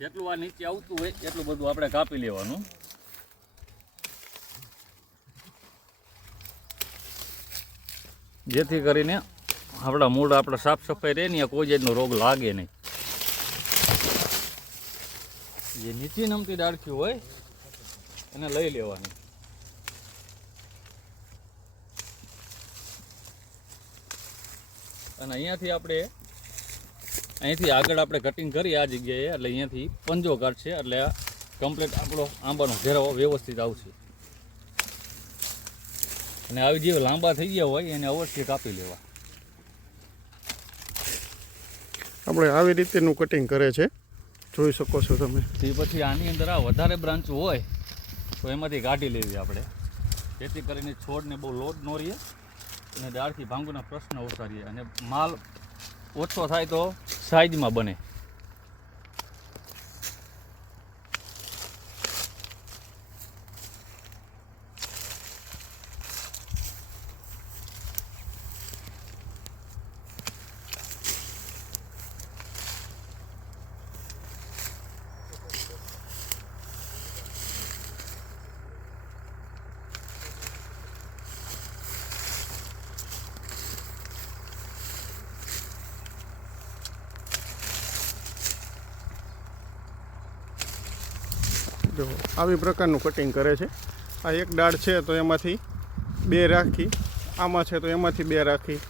જેટલું આ નીચે આવતું હોય એટલું બધું આપણે કાપી લેવાનું. જેથી કરીને આપણા મૂળ આપણે સાફ સફાઈ રહે ને કોઈ જાતનો રોગ લાગે નહીં. જે નીચે નમતી ડાળખી હોય એને લઈ લેવાની. અને અહીંયાથી આગળ આપણે કટિંગ કરી આ જગ્યાએ, એટલે અહીંયાથી પંજો કાઢશે એટલે કમ્પ્લીટ આપણો આંબાનો ઘેરાવો વ્યવસ્થિત આવશે. અને આવી જે લાંબા થઈ ગયા હોય એને અવશ્ય કાપી લેવા. આપણે આવી રીતેનું કટિંગ કરે છે, જોઈ શકો છો તમે. તે પછી આની અંદર આ વધારે બ્રાન્ચ હોય તો એમાંથી કાઢી લેવી આપણે, જેથી કરીને છોડને બહુ લોડ ન રહે અને ડાળખી ભાંગુના પ્રશ્ન ઓછા રહે અને માલ ઓછો થાય તો સાઈઝમાં બને. જો આવી પ્રકારનું કટિંગ કરે છે. આ એક ડાળ છે તો એમાંથી 2 રાખી, આમાં છે તો એમાંથી 2 રાખી.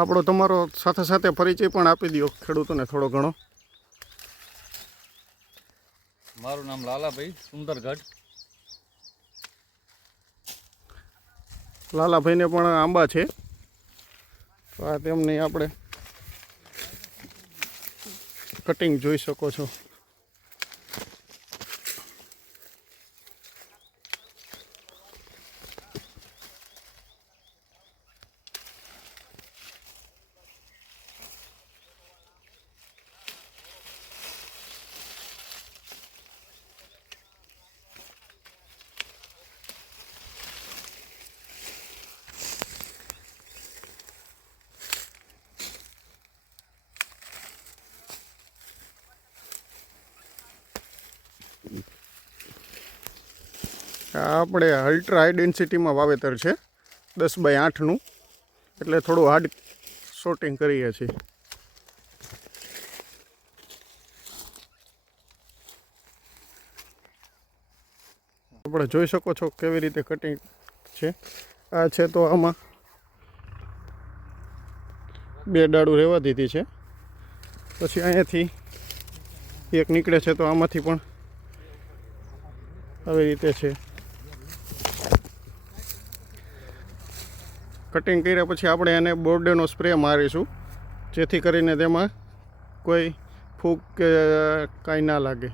આપણો તમારો સાથે સાથે પરિચય પણ આપી દો ખેડૂતોને થોડો ઘણો. મારું નામ લાલાભાઈ સુંદરગઢ. લાલાભાઈને પણ આંબા છે, તો આ તેમની આપણે કટિંગ જોઈ શકો છો. આપણે અલ્ટ્રા હાઈ ડેન્સિટીમાં વાવેતર છે 10x8નું, એટલે થોડું હાર્ડ શોર્ટિંગ કરીએ છીએ. આપણે જોઈ શકો છો કેવી રીતે કટિંગ છે. આ છે તો આમાં 2 ડાળું રહેવા દીધી છે. પછી અહીંયાથી એક નીકળે છે તો આમાંથી પણ આવી રીતે છે. કટિંગ કર્યા પછી આપણે એને બોર્ડેનો સ્પ્રે મારીશું, જેથી કરીને તેમાં કોઈ ફૂગ કે કાંઈ ના લાગે.